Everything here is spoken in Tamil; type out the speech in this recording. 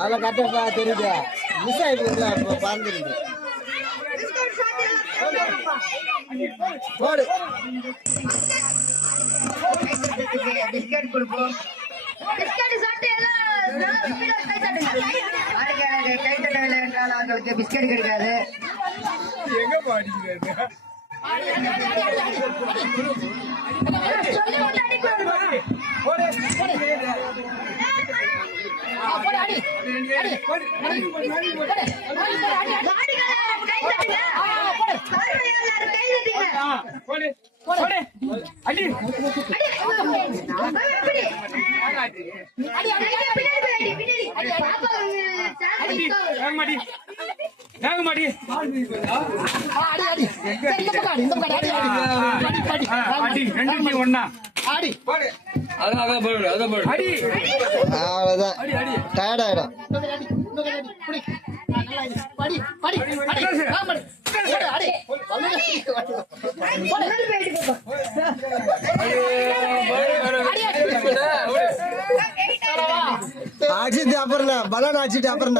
அதெல்லாம் கரெக்டா தெரியுது. மிஸ் ஆயிடுது பறந்துருக்கு. போடு பிஸ்கட் கொடுப்போம். பிஸ்கட் கிடைக்காது. எங்க பாடிக்கிறது ஒன்னா அடிச்சுட்டு அப்புறம் பலன் அடிச்சுட்டு அப்புறம்